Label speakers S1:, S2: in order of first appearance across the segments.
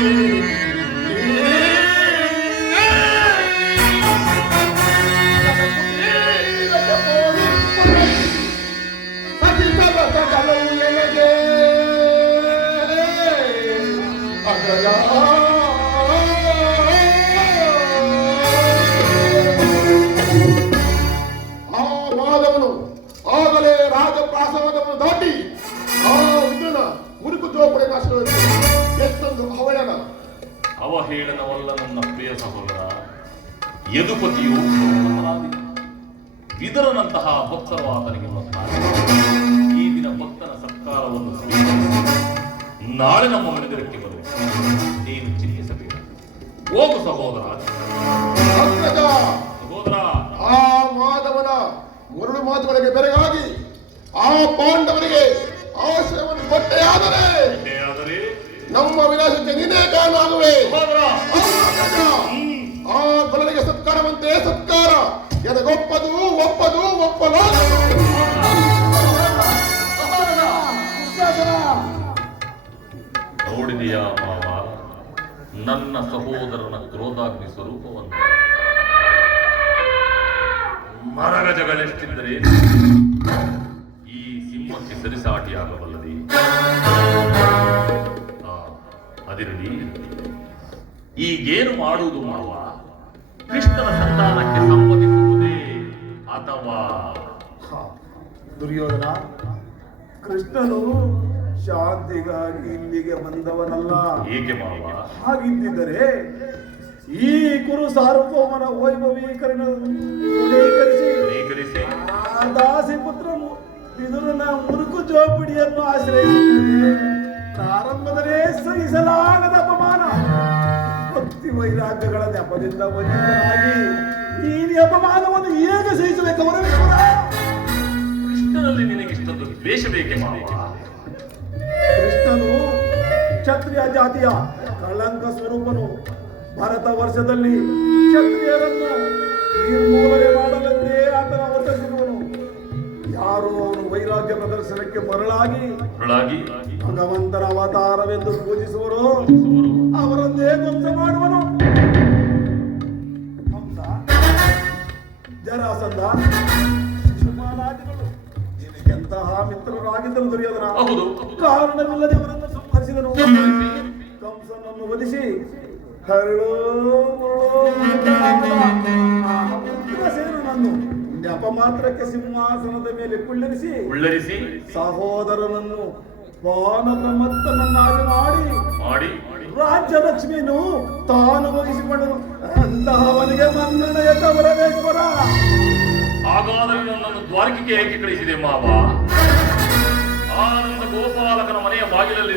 S1: Thank you. ನಾಳೆ ನಮ್ಮ ಮಂದಿರಕ್ಕೆ ಬರು ನೀನು ಚಿಂತಿಸಬೇಕು ಹೋಗು ಸಹೋದರ. ಸಹೋದರ.
S2: ಆ ಮಾಧವನ ಮರಳು ಮಾತುಗಳಿಗೆ ಬೆರಗಾಗಿ ಆ ಪಾಂಡವರಿಗೆ ಆಶ್ರಯವನ್ನು ಕೊಟ್ಟೆಯಾದರೆ
S1: ಆದರೆ
S2: ನಮ್ಮ ವಿನಾಶಕ್ಕೆ ನೀನೇ ಕಾರಣ ಆಗುವೆ
S1: ಸಹೋದರ. ಸಹೋದರನ ಕ್ರೋಧಾಗ್ನಿ ಸ್ವರೂಪವನ್ನು ಮರಗಜಗಳೆಷ್ಟಿದ್ದರೆ ಈ ಸಿಂಹಕ್ಕೆ ಸರಿಸಾಟಿಯಾಗಬಲ್ಲದೆ? ಅದಿರಲಿ. ಈಗೇನು ಮಾಡುವುದು ಮಾವ ಕೃಷ್ಣನ ಸಂತಾನಕ್ಕೆ ಸಂಬಂಧಿಸುವುದೇ ಅಥವಾ?
S3: ದುರ್ಯೋಧನ, ಕೃಷ್ಣನು ಶಾಂತಿಗಾಗಿ ಇಲ್ಲಿಗೆ ಬಂದವನಲ್ಲ.
S1: ಹೀಗೆ ಮಾವ.
S3: ಹಾಗಿದ್ದಿದ್ದರೆ ಈ ಕುರು ಸಾರ್ವಭೌಮನ ವೈಭವೀಕರಣ ದಾಸಿ ಪುತ್ರನು ಬಿದುರನ ಮುರುಕು ಜೋಪಿಡಿಯನ್ನು ಆಶ್ರಯಿಸುತ್ತದೆ ಪ್ರಾರಂಭದಲ್ಲೇ ಸಹಿಸಲಾಗದ ಅಪಮಾನ. ಭಕ್ತಿ ವೈರಾಗ್ಯಗಳ ನೆಪದಿಂದ ವಂಚಿತನಾಗಿ ಈ ಅಪಮಾನವನ್ನು ಹೇಗೆ ಸಹಿಸಬೇಕು ಅವರ
S1: ಕೃಷ್ಣನಲ್ಲಿ ನಿನಗೆ ಇಷ್ಟೊಂದು ದ್ವೇಷ ಬೇಕೆ
S3: ಕೃಷ್ಣನು ಕ್ಷತ್ರಿಯ ಜಾತಿಯ ಕಳಂಕ ಸ್ವರೂಪನು. ಭಾರತ ವರ್ಷದಲ್ಲಿ ಕ್ಷತ್ರಿಯರನ್ನು ನಿರ್ಮೂಲನೆ ಮಾಡಲೆಂದೇ ಆತನ ಅವತರಿಸಿರುವನು ಯಾರು ಅವನು ವೈರಾಗ್ಯ ಪ್ರದರ್ಶನಕ್ಕೆ ಮರಳಾಗಿ ಭಗವಂತನ ಅವತಾರವೆಂದು ಪೂಜಿಸುವರು.
S1: ಅವರೊಂದೇ
S3: ಅವರನ್ನೇ ಧ್ವಂಸ ಮಾಡುವನು. ಕಂಸ, ಜರಾಸಂಧ ನಿನಗೆಂತಹ ಮಿತ್ರರಾಗಿದ್ದರು ದುರ್ಯೋಧನ. ಕಾರಣವಿಲ್ಲದೆ ಅವರನ್ನು ಸಂಹರಿಸಿದನು. ಕಂಸನನ್ನು ವಧಿಸಿ ಸೇನನನ್ನು ನೆಪ ಮಾತ್ರಕ್ಕೆ ಸಿಂಹಾಸನದ ಮೇಲೆ ಕುಳ್ಳರಿಸಿ
S1: ಉಳ್ಳರಿಸಿ
S3: ಸಹೋದರನನ್ನು ಪಾನಪ್ರಮತ್ತನನ್ನಾಗಿ ಮಾಡಿ
S1: ಮಾಡಿ
S3: ರಾಜ್ಯ ಲಕ್ಷ್ಮಿಯನ್ನು ತಾನು ವಹಿಸಿಕೊಂಡನು ಅಂತಹವನಿಗೆ ಮನ್ನಣೆಯ ಕವರವೇಶ್ವರ
S1: ಹಾಗಾದರೆ ನನ್ನನ್ನು ದ್ವಾರಕಿಗೆ ಏಕೆ ಕಳಿಸಿದೆ ಮಾವ? ಆನಂದ ಗೋಪಾಲಕನ ಮನೆಯ ಬಾಗಿಲಲ್ಲಿ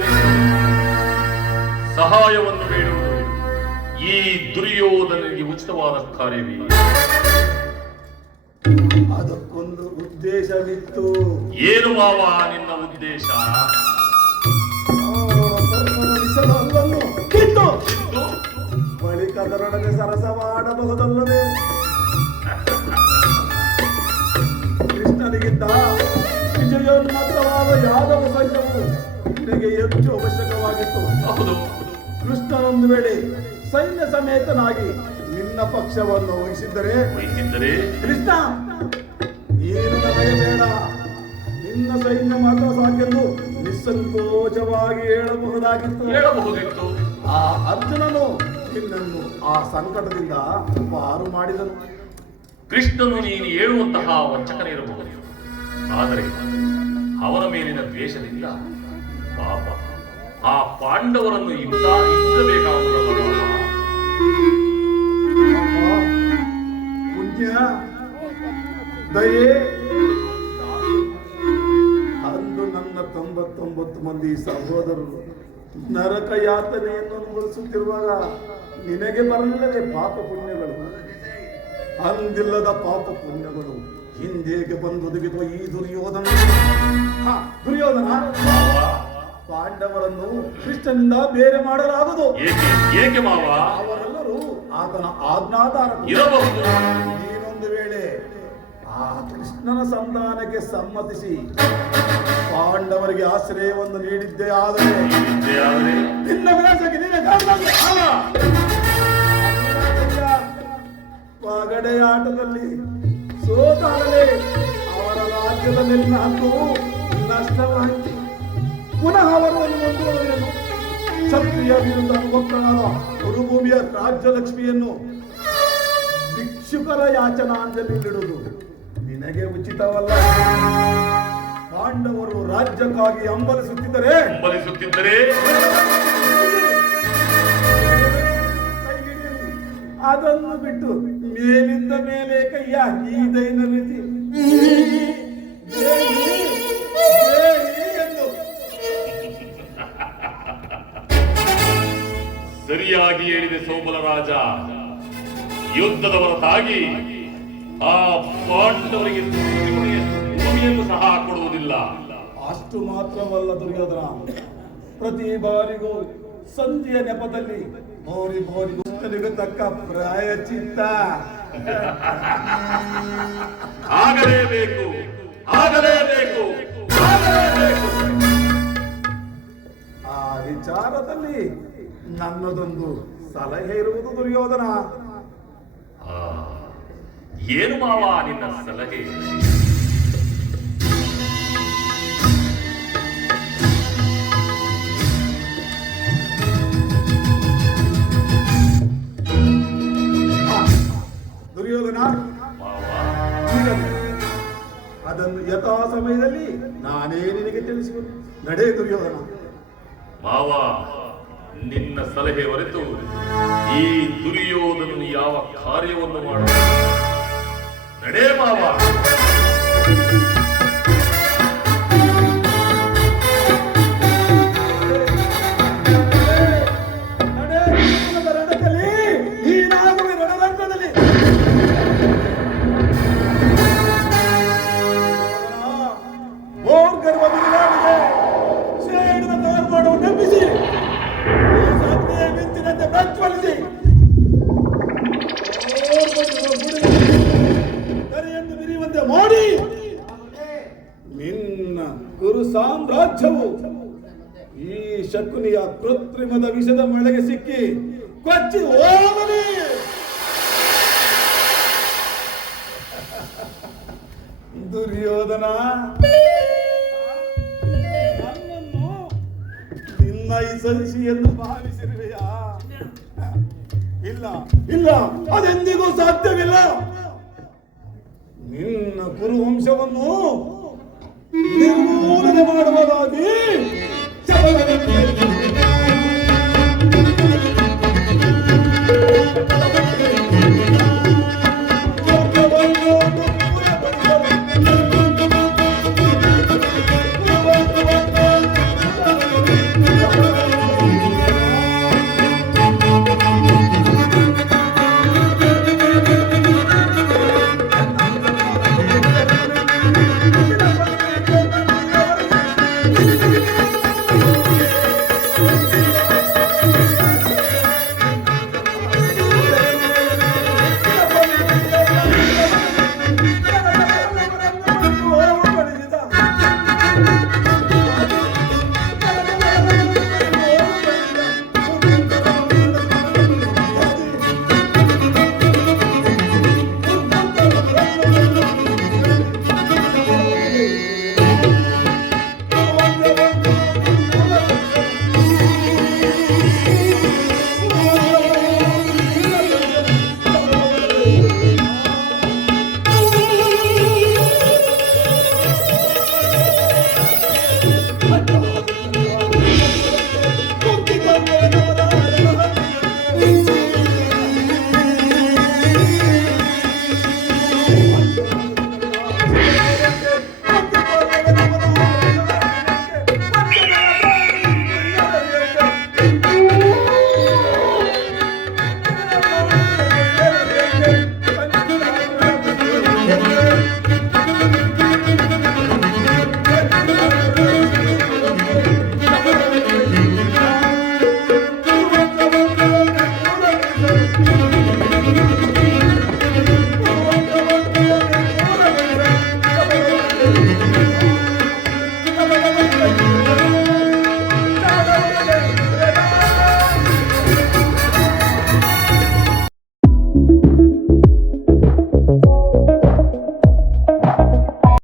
S1: ಸಹಾಯವನ್ನು ಬೇಡುವುದು ಈ ದುರ್ಯೋಧನಿಗೆ ಉಚಿತವಾದ ಕಾರ್ಯವೇ.
S3: ಅದಕ್ಕೊಂದು ಉದ್ದೇಶವಿತ್ತು.
S1: ಏನು ಮಾವ ನಿನ್ನ ಉದ್ದೇಶ?
S3: ಬಳಿಕ ಅದರೊಡನೆ ಸರಸವಾಡಬಹುದಲ್ಲವೇ? ಕೃಷ್ಣನಿಗಿದ್ದ ವಿಜಯೋನ್ಮತ್ತವಾದ ಯಾದವ ಸೈನ್ಯವು ನಿನಗೆ ಹೆಚ್ಚು ಅವಶ್ಯಕವಾಗಿತ್ತು.
S1: ಹೌದು.
S3: ಕೃಷ್ಣನೊಂದು ವೇಳೆ ಸೈನ್ಯ ಸಮೇತನಾಗಿ ನಿನ್ನ ಪಕ್ಷವನ್ನು ವಹಿಸಿದ್ದರೆ?
S1: ವಹಿಸಿದ್ದರೆ?
S3: ಕೃಷ್ಣ ಏನು ನನಗೆ ಬೇಡ. ನಿನ್ನ ಸೈನ್ಯ ಮಾತ್ರ ಸಾಕೆಂದು ನಿಸ್ಸಂಕೋಚವಾಗಿ ಹೇಳಬಹುದಾಗಿತ್ತು.
S1: ಹೇಳಬಹುದಿತ್ತು.
S3: ಆ ಅರ್ಜುನನು ನಿನ್ನನ್ನು ಆ ಸಂಕಟದಿಂದ ಪಾರು ಮಾಡಿದನು.
S1: ಕೃಷ್ಣನು ನೀನು ಹೇಳುವಂತಹ ವಂಚಕನೇ ಇರಬಹುದು. ಆದರೆ ಅವನ ಮೇಲಿನ ದ್ವೇಷದಿಂದ ಪಾಪ. ಆ ಪಾಂಡವರನ್ನು
S3: ಪುಣ್ಯ, ದಯೆ. ಅಂದು ನನ್ನ ತೊಂಬತ್ತೊಂಬತ್ತು ಮಂದಿ ಸಹೋದರರು ನರಕ ಯಾತನೆಯನ್ನು ಅನುಭವಿಸುತ್ತಿರುವಾಗ ನಿನಗೆ ಬರಲಿಲ್ಲದೆ ಪಾಪ ಪುಣ್ಯಗಳು? ಅಂದಿಲ್ಲದ ಪಾಪ ಪುಣ್ಯಗಳು ಹಿಂದೇಗೆ ಬಂದು ಒದಗಿರುವ ಈ ದುರ್ಯೋಧನ. ಹ, ದುರ್ಯೋಧನ. ಪಾಂಡವರನ್ನು ಕೃಷ್ಣನಿಂದ ಬೇರೆ ಮಾಡಲಾಗದು
S1: ಏಕೆ ಏಕೆ ಮಾವ?
S3: ಅವರೆಲ್ಲರೂ ಆತನ ಆಜ್ಞಾಧಾರ
S1: ಇರಬಹುದು.
S3: ನೀನೊಂದು ವೇಳೆ ಆ ಕೃಷ್ಣನ ಸಂಧಾನಕ್ಕೆ ಸಮ್ಮತಿಸಿ ಪಾಂಡವರಿಗೆ ಆಶ್ರಯವನ್ನು ನೀಡಿದ್ದೇ ಆದರೆ ನಿನ್ನ ವಿಳಾಸಕ್ಕೆ ನೀನೇ ಕಾರಣವೇ.
S1: ಅಲ್ಲ.
S3: ಪಗಡೆ ಆಟದಲ್ಲಿ ಸೋತಾಗಲೇ ಅವರ ರಾಜ್ಯದ ಮೇಲಿನ ಹಕ್ಕು ನಷ್ಟವಾಯಿತು ಪುನಃ ಅವರು ಗೊತ್ತ ಕ್ಷತ್ರಿಯ ವಿರುದ್ಧ ಭಕ್ತನಾದ ಮರುಭೂಮಿಯ ರಾಜ್ಯಲಕ್ಷ್ಮಿಯನ್ನು ಭಿಕ್ಷುಕರ ಯಾಚನಾಂಜಲಿಡುವುದು ನಿನಗೆ ಉಚಿತವಲ್ಲ ಪಾಂಡವರು ರಾಜ್ಯಕ್ಕಾಗಿ ಅಂಬಲಿಸುತ್ತಿದ್ದರೆ
S1: ಹಂಬಲಿಸುತ್ತಿದ್ದರೆ
S3: ಅದನ್ನು ಬಿಟ್ಟು ಮೇಲಿಂದ ಮೇಲೆ ಕೈಯ ಈ ದೈನ ರೀತಿ
S1: ಸರಿಯಾಗಿ ಹೇಳಿದೆ ಸೋಮಲ ರಾಜ. ಯುದ್ಧದ ಹೊರತಾಗಿ ಆ ಪಾಂಡವರಿಗೆ ಭೂಮಿಯನ್ನು ಸಹ ಕೊಡುವುದಿಲ್ಲ.
S3: ಅಷ್ಟು ಮಾತ್ರವಲ್ಲ ದುರ್ಯೋಧನ. ಪ್ರತಿ ಬಾರಿಗೂ ಸಂಧಿಯ ನೆಪದಲ್ಲಿ ಬೋರಿ ಬೋರಿ ದುಷ್ಟನಿಗೂ ತಕ್ಕ ಪ್ರಾಯಚಿತ್ತ.
S1: ಆಗಲೇಬೇಕು ಆಗಲೇಬೇಕು ಆಗಲೇಬೇಕು.
S3: ಆ ವಿಚಾರದಲ್ಲಿ ನನ್ನದೊಂದು ಸಲಹೆ ಇರುವುದು ದುರ್ಯೋಧನ.
S1: ಏನು ಮಾವ ನಿನ್ನ ಸಲಹೆ?
S3: ನಡೆ ದುರ್ಯೋಧನ
S1: ಮಾವ ನಿನ್ನ ಸಲಹೆ ಹೊರತು ಈ ದುರ್ಯೋಧನನು ಯಾವ ಕಾರ್ಯವನ್ನು ಮಾಡ ನಡೆ ಮಾವ.
S3: ಸಾಮ್ರಾಜ್ಯವು ಈ ಶಕುನಿಯ ಕೃತ್ರಿಮದ ವಿಷದ ಮಳೆಗೆ ಸಿಕ್ಕಿ ಕೊಚ್ಚಿ ಹೋಗಲಿ. ದುರ್ಯೋಧನ. ನಿನ್ನ ಇಸರಿಸಿ ಎಂದು ಭಾವಿಸಿರುವೆಯಾ ಇಲ್ಲ ಇಲ್ಲ, ಅದೆಂದಿಗೂ ಸಾಧ್ಯವಿಲ್ಲ. ನಿನ್ನ ಕುರುವಂಶವನ್ನು ನಿರ್ಮೂಲನೆ ಮಾಡುವುದಾಗಿ ಚಲನದಲ್ಲಿ Thank you.